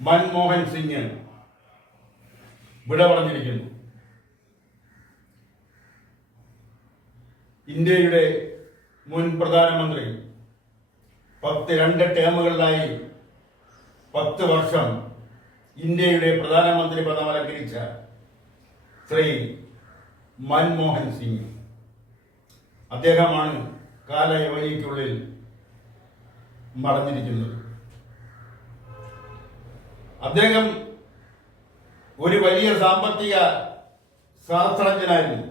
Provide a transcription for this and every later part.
മൻമോഹൻ സിംഗ് വിട പറഞ്ഞിരിക്കുന്നു. ഇന്ത്യയുടെ മുൻ പ്രധാനമന്ത്രി 2 ടേമുകളിലായി 10 വർഷം ഇന്ത്യയുടെ പ്രധാനമന്ത്രി പദം അലങ്കരിച്ച ശ്രീ മൻമോഹൻ സിംഗ് അദ്ദേഹമാണ് കാലയവനിക്കുള്ളിൽ മറഞ്ഞിരിക്കുന്നത്. അദ്ദേഹം ഒരു വലിയ സാമ്പത്തിക ശാസ്ത്രജ്ഞനായിരുന്നു.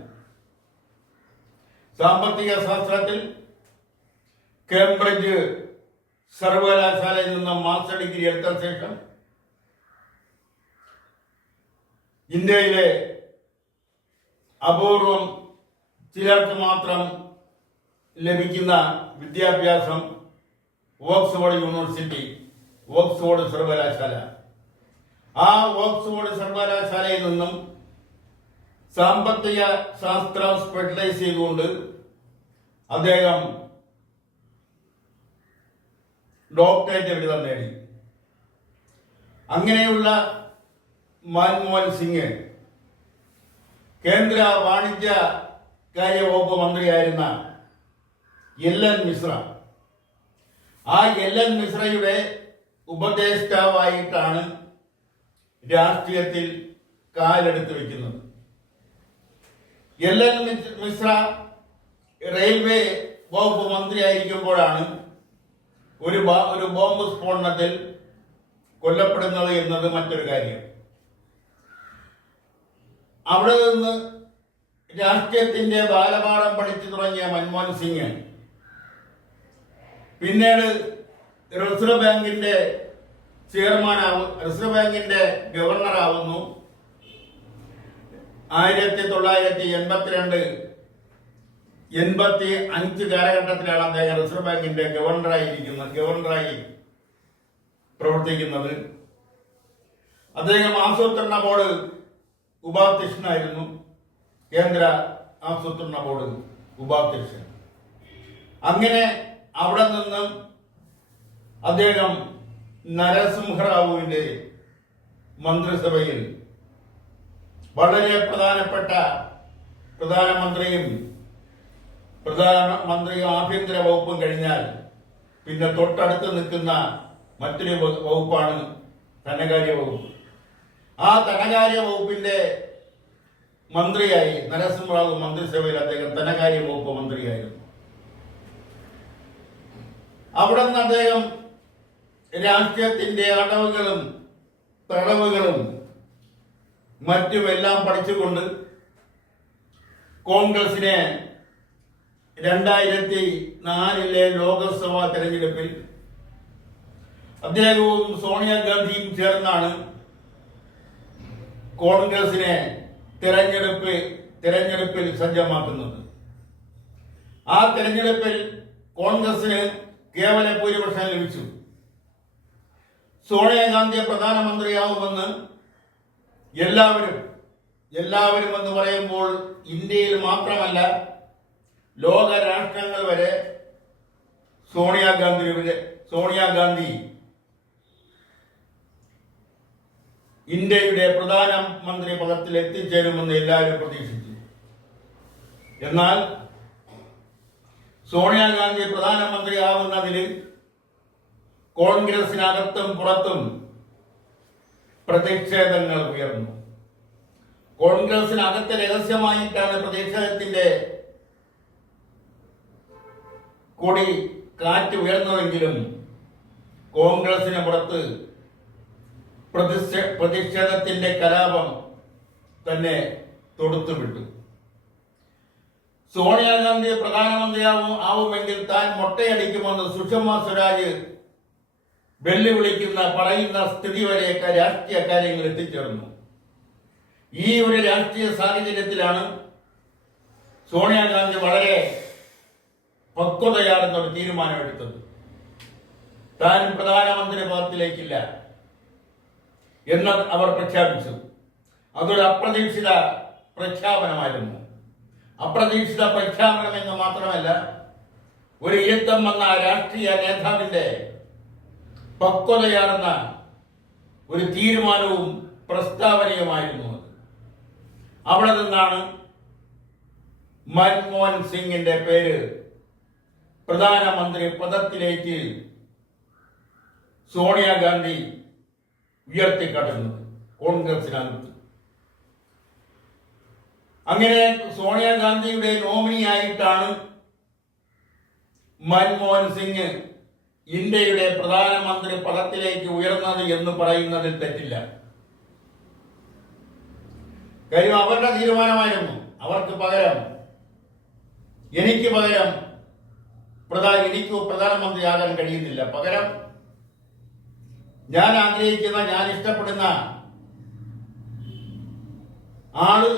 സാമ്പത്തിക ശാസ്ത്രത്തിൽ കേംബ്രിഡ്ജ് സർവകലാശാലയിൽ നിന്ന് മാസ്റ്റർ ഡിഗ്രി എടുത്ത ശേഷം ഇന്ത്യയിലെ അപൂർവം ചിലർക്ക് മാത്രം ലഭിക്കുന്ന വിദ്യാഭ്യാസം ഓക്സ്ഫോർഡ് യൂണിവേഴ്സിറ്റി, ഓക്സ്ഫോർഡ് സർവകലാശാല, ആ ഓക്സ്ഫോർഡ് സർവകലാശാലയിൽ നിന്നും സാമ്പത്തിക ശാസ്ത്രം സ്പെഷ്യലൈസ് ചെയ്തുകൊണ്ട് അദ്ദേഹം ഡോക്ടറേറ്റ് ബിരുദം നേടി. അങ്ങനെയുള്ള മൻമോഹൻ സിംഗ് കേന്ദ്ര വാണിജ്യ കാര്യ വകുപ്പ് മന്ത്രിയായിരുന്ന എൽ.എൻ. മിശ്ര, ആ എൽ.എൻ. മിശ്രയുടെ ഉപദേഷ്ടാവായിട്ടാണ് രാഷ്ട്രീയത്തിൽ കാലെടുത്ത് വയ്ക്കുന്നത്. എൽ.എൻ. മിശ്ര റെയിൽവേ വകുപ്പ് മന്ത്രിയായിരിക്കുമ്പോഴാണ് ഒരു ബോംബ് സ്ഫോടനത്തിൽ കൊല്ലപ്പെടുന്നത് എന്നത് മറ്റൊരു കാര്യം. അവിടെ നിന്ന് രാഷ്ട്രീയത്തിന്റെ ബാലപാഠം പഠിച്ചു തുടങ്ങിയ മൻമോഹൻ സിംഗ് പിന്നീട് റിസർവ് ബാങ്കിന്റെ റിസർവ് ബാങ്കിന്റെ ഗവർണറാവുന്നു. 1982-85 കാലഘട്ടത്തിലാണ് അദ്ദേഹം റിസർവ് ബാങ്കിന്റെ ഗവർണറായി പ്രവർത്തിക്കുന്നത്. അദ്ദേഹം ആസൂത്രണ ബോർഡ് ഉപാധ്യക്ഷനായിരുന്നു. കേന്ദ്ര ആസൂത്രണ ബോർഡ് ഉപാധ്യക്ഷൻ. അങ്ങനെ അവിടെ നിന്നും അദ്ദേഹം നരസിംഹറാവുവിന്റെ മന്ത്രിസഭയിൽ വളരെ പ്രധാനപ്പെട്ട പ്രധാനമന്ത്രി ആഭ്യന്തര വകുപ്പും കഴിഞ്ഞാൽ പിന്നെ തൊട്ടടുത്ത് നിൽക്കുന്ന മറ്റൊരു വകുപ്പാണ് ധനകാര്യ വകുപ്പ്. ആ ധനകാര്യ വകുപ്പിന്റെ മന്ത്രിയായി നരസിംഹറാവു മന്ത്രിസഭയിൽ അദ്ദേഹം ധനകാര്യ വകുപ്പ് മന്ത്രിയായിരുന്നു. അവിടെ നിന്ന് അദ്ദേഹം രാഷ്ട്രീയത്തിന്റെ അടവുകളും തടവുകളും മറ്റുമെല്ലാം പഠിച്ചുകൊണ്ട് കോൺഗ്രസിനെ 2004 ലോക്സഭാ തെരഞ്ഞെടുപ്പിൽ അദ്ദേഹവും സോണിയാഗാന്ധിയും ചേർന്നാണ് കോൺഗ്രസിനെ തെരഞ്ഞെടുപ്പിൽ സജ്ജമാക്കുന്നത്. ആ തെരഞ്ഞെടുപ്പിൽ കോൺഗ്രസിന് കേവല ഭൂരിപക്ഷം ലഭിച്ചു. സോണിയാഗാന്ധി പ്രധാനമന്ത്രിയാവുമെന്ന് എല്ലാവരും എന്ന് പറയുമ്പോൾ ഇന്ത്യയിൽ മാത്രമല്ല ലോക രാഷ്ട്രങ്ങൾ വരെ സോണിയാഗാന്ധി ഇന്ത്യയുടെ പ്രധാനമന്ത്രി പദത്തിൽ എത്തിച്ചേരുമെന്ന് എല്ലാവരും പ്രതീക്ഷിച്ചു. എന്നാൽ സോണിയാഗാന്ധി പ്രധാനമന്ത്രിയാവുന്നതിൽ കോൺഗ്രസിനകത്തും പുറത്തും പ്രതിഷേധങ്ങൾ ഉയർന്നു. കോൺഗ്രസിനകത്ത് രഹസ്യമായിട്ടാണ് പ്രതിഷേധത്തിന്റെ കൊടി കാറ്റ് ഉയർന്നതെങ്കിലും കോൺഗ്രസിന് പുറത്ത് പ്രതിഷേധത്തിന്റെ കലാപം തന്നെ തൊടുത്തുവിട്ടു. സോണിയാഗാന്ധി ആവുമെങ്കിൽ താൻ മൊട്ടയടിക്കുമെന്ന് സുഷമ സ്വരാജ് പറയുന്ന സ്ഥിതി വരെയൊക്കെ രാഷ്ട്രീയ കാര്യങ്ങൾ എത്തിച്ചേർന്നു. ഈ ഒരു രാഷ്ട്രീയ സാഹചര്യത്തിലാണ് സോണിയാഗാന്ധി വളരെ പക്വതയാർന്ന ഒരു തീരുമാനമെടുത്തത്. താൻ പ്രധാനമന്ത്രി പദത്തിലേക്കില്ല എന്ന് അവർ പ്രഖ്യാപിച്ചു. അതൊരു അപ്രതീക്ഷിത പ്രഖ്യാപനമായിരുന്നു. അപ്രതീക്ഷിത പ്രഖ്യാപനം എന്ന് മാത്രമല്ല, ഒരു ഇരുത്തം വന്ന രാഷ്ട്രീയ നേതാവിന്റെ പക്വതയാർന്ന ഒരു തീരുമാനവും പ്രസ്താവനയുമായിരുന്നു അത്. അവിടെ നിന്നാണ് മൻമോഹൻ സിംഗിന്റെ പേര് പ്രധാനമന്ത്രി പദത്തിലേക്ക് സോണിയാഗാന്ധി ഉയർത്തിക്കാട്ടുന്നത് കോൺഗ്രസിനകത്ത്. അങ്ങനെ സോണിയാഗാന്ധിയുടെ നോമിനിയായിട്ടാണ് മൻമോഹൻ സിംഗ് ഇന്ത്യയുടെ പ്രധാനമന്ത്രി പദത്തിലേക്ക് ഉയർന്നത് എന്ന് പറയുന്നതിൽ തെറ്റില്ല. കാര്യം അവരുടെ തീരുമാനമായിരുന്നു. അവർക്ക് പകരം എനിക്ക് പ്രധാനമന്ത്രിയാകാൻ കഴിയുന്നില്ല. പകരം ഞാൻ ആഗ്രഹിക്കുന്ന, ഞാൻ ഇഷ്ടപ്പെടുന്ന ആള്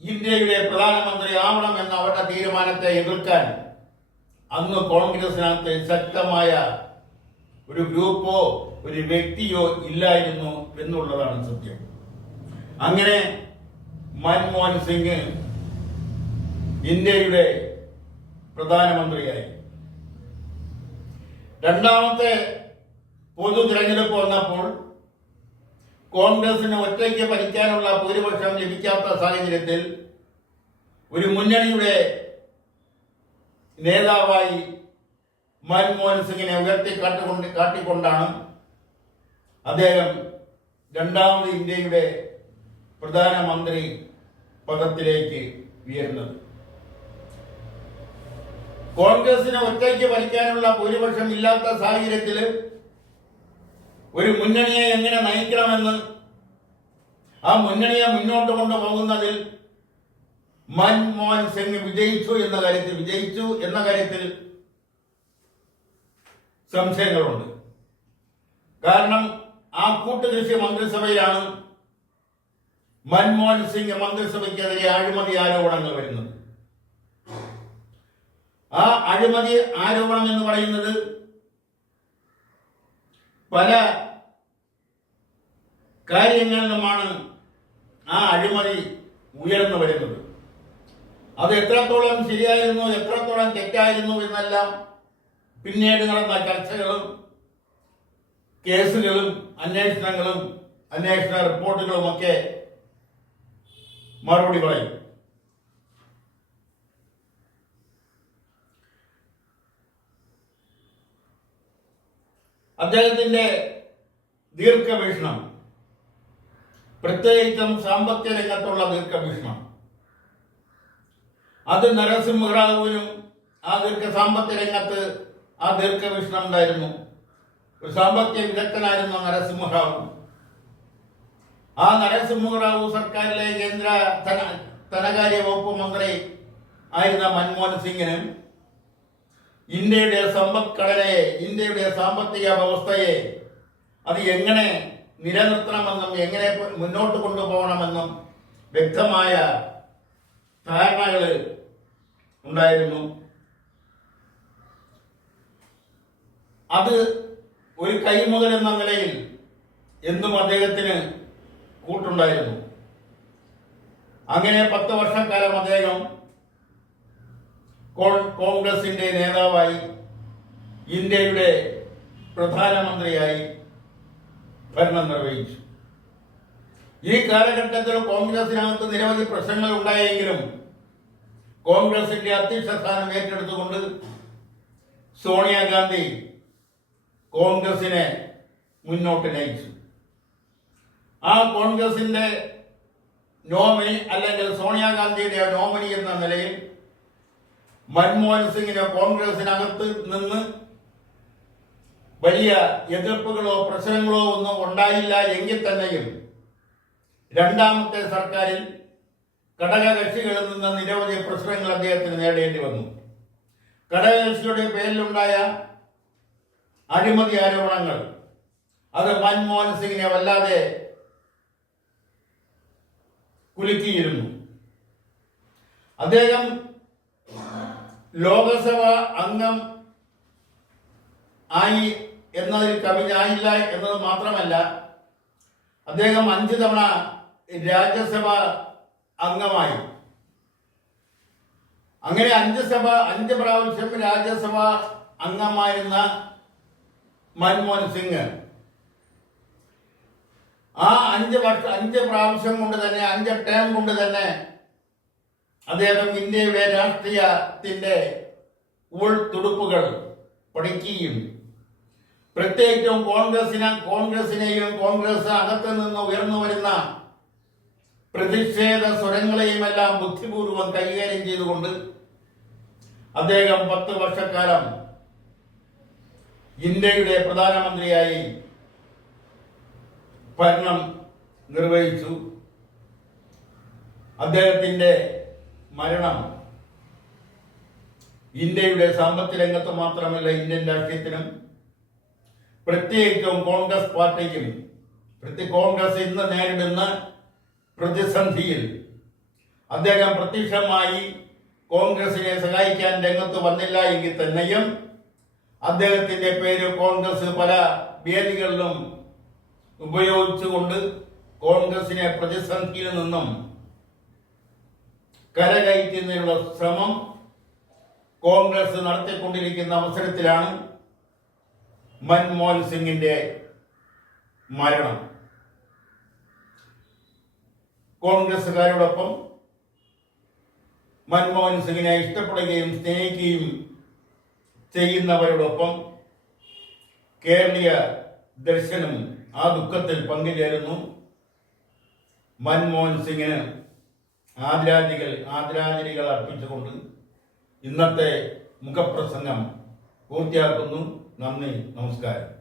ഇന്ത്യയുടെ പ്രധാനമന്ത്രി ആവണം എന്ന അവരുടെ തീരുമാനത്തെ എതിർക്കാൻ അന്ന് കോൺഗ്രസിനകത്ത് ശക്തമായ ഒരു ഗ്രൂപ്പോ ഒരു വ്യക്തിയോ ഇല്ലായിരുന്നു എന്നുള്ളതാണ് സത്യം. അങ്ങനെ മൻമോഹൻ സിംഗ് ഇന്ത്യയുടെ പ്രധാനമന്ത്രിയായി. രണ്ടാമത്തെ പൊതു തിരഞ്ഞെടുപ്പ് വന്നപ്പോൾ കോൺഗ്രസിന് ഒറ്റയ്ക്ക് ഭരിക്കാനുള്ള ഭൂരിപക്ഷം ലഭിക്കാത്ത സാഹചര്യത്തിൽ ഒരു മുന്നണിയുടെ നേതാവായി മൻമോഹൻ സിംഗിനെ കാട്ടിക്കൊണ്ടാണ് അദ്ദേഹം രണ്ടാമത് ഇന്ത്യയുടെ പ്രധാനമന്ത്രി പദത്തിലേക്ക് ഉയർന്നത്. കോൺഗ്രസിന് ഒറ്റയ്ക്ക് ഭരിക്കാനുള്ള ഭൂരിപക്ഷം ഇല്ലാത്ത സാഹചര്യത്തിൽ ഒരു മുന്നണിയെ എങ്ങനെ നയിക്കണമെന്ന്, ആ മുന്നണിയെ മുന്നോട്ട് കൊണ്ടുപോകുന്നതിൽ മൻമോഹൻ സിംഗ് വിജയിച്ചു എന്ന കാര്യത്തിൽ സംശയങ്ങളുണ്ട്. കാരണം ആ കൂട്ടുകക്ഷി മന്ത്രിസഭയിലാണ് മൻമോഹൻ സിംഗ് മന്ത്രിസഭയ്ക്കെതിരെ അഴിമതി ആരോപണങ്ങൾ വരുന്നത്. ആ അഴിമതി ആരോപണം എന്ന് പറയുന്നത് പല കാര്യങ്ങളിൽ നിന്നുമാണ് ആ അഴിമതി ഉയർന്നു വരുന്നത്. അത് എത്രത്തോളം ശരിയായിരുന്നു, എത്രത്തോളം തെറ്റായിരുന്നു എന്നെല്ലാം പിന്നീട് നടന്ന ചർച്ചകളും കേസുകളും അന്വേഷണ റിപ്പോർട്ടുകളുമൊക്കെ മറുപടി പറയും. അദ്ദേഹത്തിന്റെ ദീർഘവീക്ഷണം, പ്രത്യേകിച്ചും സാമ്പത്തിക രംഗത്തുള്ള ദീർഘവീക്ഷണം, അത് നരസിംഹറാവുവിനും ആ സാമ്പത്തിക രംഗത്ത് ആ ദീർഘവീക്ഷണം ഉണ്ടായിരുന്നു. ഒരു സാമ്പത്തിക വിദഗ്ധനായിരുന്നു നരസിംഹറാവു. ആ നരസിംഹറാവു സർക്കാരിലെ കേന്ദ്ര ധനകാര്യ വകുപ്പ് മന്ത്രി ആയിരുന്ന മൻമോഹൻ സിംഗിന് ഇന്ത്യയുടെ സമ്പദ്ഘടനയെ, ഇന്ത്യയുടെ സാമ്പത്തിക വ്യവസ്ഥയെ അത് എങ്ങനെ നിലനിർത്തണമെന്നും എങ്ങനെ മുന്നോട്ട് കൊണ്ടുപോകണമെന്നും വ്യക്തമായ ധാരണകൾ ഉണ്ടായിരുന്നു. അത് ഒരു കൈമുതൽ എന്ന നിലയിൽ എന്നും അദ്ദേഹത്തിന് കൂട്ടുണ്ടായിരുന്നു. അങ്ങനെ 10 വർഷക്കാലം അദ്ദേഹം കോൺഗ്രസിന്റെ നേതാവായി, ഇന്ത്യയുടെ പ്രധാനമന്ത്രിയായി ഭരണം നിർവഹിച്ചു. ഈ കാലഘട്ടത്തിൽ കോൺഗ്രസിനകത്ത് നിരവധി പ്രശ്നങ്ങൾ ഉണ്ടായെങ്കിലും കോൺഗ്രസിന്റെ അധ്യക്ഷ സ്ഥാനം ഏറ്റെടുത്തുകൊണ്ട് സോണിയാഗാന്ധി കോൺഗ്രസിനെ മുന്നോട്ട് നയിച്ചു. ആ കോൺഗ്രസിന്റെ നോമിനി അല്ലെങ്കിൽ സോണിയാഗാന്ധിയുടെ നോമിനി എന്ന നിലയിൽ മൻമോഹൻ സിംഗിന് കോൺഗ്രസിനകത്ത് നിന്ന് വലിയ എതിർപ്പുകളോ പ്രശ്നങ്ങളോ ഒന്നും ഉണ്ടായില്ല എങ്കിൽ തന്നെയും രണ്ടാമത്തെ സർക്കാരിൽ ഘടകകക്ഷികളിൽ നിന്ന് നിരവധി പ്രശ്നങ്ങൾ അദ്ദേഹത്തിന് നേടേണ്ടി വന്നു. ഘടകകക്ഷിയുടെ പേരിലുണ്ടായ അഴിമതി ആരോപണങ്ങൾ അത് മൻമോഹൻ സിംഗിനെ വല്ലാതെ കുലുക്കിയിരുന്നു. അദ്ദേഹം ലോകസഭ അംഗം ആയി എന്നതിൽ കവിഞ്ഞായില്ല എന്നത് മാത്രമല്ല, അദ്ദേഹം 5 തവണ രാജ്യസഭ അംഗമായി. അങ്ങനെ 5 പ്രാവശ്യം രാജ്യസഭ അംഗമായിരുന്ന മൻമോഹൻ സിംഗ് ആ 5 പ്രാവശ്യം കൊണ്ട് തന്നെ 5 ടേം കൊണ്ട് തന്നെ അദ്ദേഹം ഇന്ത്യയുടെ രാഷ്ട്രീയത്തിന്റെ ഉൾത്തുടുപ്പുകൾ പഠിക്കുകയും പ്രത്യേകിച്ചും കോൺഗ്രസിനെയും കോൺഗ്രസ് അകത്ത് നിന്ന് ഉയർന്നു വരുന്ന പ്രതിഷേധ സ്വരങ്ങളെയും എല്ലാം ബുദ്ധിപൂർവം കൈകാര്യം ചെയ്തുകൊണ്ട് അദ്ദേഹം 10 വർഷക്കാലം ഇന്ത്യയുടെ പ്രധാനമന്ത്രിയായി ഭരണം നിർവഹിച്ചു. അദ്ദേഹത്തിന്റെ മരണം ഇന്ത്യയുടെ സാമ്പത്തിക രംഗത്ത് മാത്രമല്ല, ഇന്ത്യൻ രാഷ്ട്രീയത്തിനും പ്രത്യേകിച്ചും കോൺഗ്രസ് പാർട്ടിക്കും കോൺഗ്രസ് ഇന്ന് നേരിടുന്ന പ്രതിസന്ധിയിൽ അദ്ദേഹം പ്രത്യക്ഷമായി കോൺഗ്രസിനെ സഹായിക്കാൻ രംഗത്ത് വന്നില്ല എങ്കിൽ തന്നെയും അദ്ദേഹത്തിന്റെ പേര് കോൺഗ്രസ് പല വേദികളിലും ഉപയോഗിച്ചുകൊണ്ട് കോൺഗ്രസിനെ പ്രതിസന്ധിയിൽ നിന്നും കരകയറ്റുന്നതിനുള്ള ശ്രമം കോൺഗ്രസ് നടത്തിക്കൊണ്ടിരിക്കുന്ന അവസരത്തിലാണ് മൻമോഹൻ സിംഗിന്റെ മരണം. കോൺഗ്രസുകാരോടൊപ്പം മൻമോഹൻ സിംഗിനെ ഇഷ്ടപ്പെടുകയും സ്നേഹിക്കുകയും ചെയ്യുന്നവരോടൊപ്പം കേരളീയ ദർശനം ആ ദുഃഖത്തിൽ പങ്കുചേരുന്നു. മൻമോഹൻ സിംഗിന് ആദരാഞ്ജലികൾ അർപ്പിച്ചുകൊണ്ട് ഇന്നത്തെ മുഖപ്രസംഗം പൂർത്തിയാക്കുന്നു. നന്ദി, നമസ്കാരം.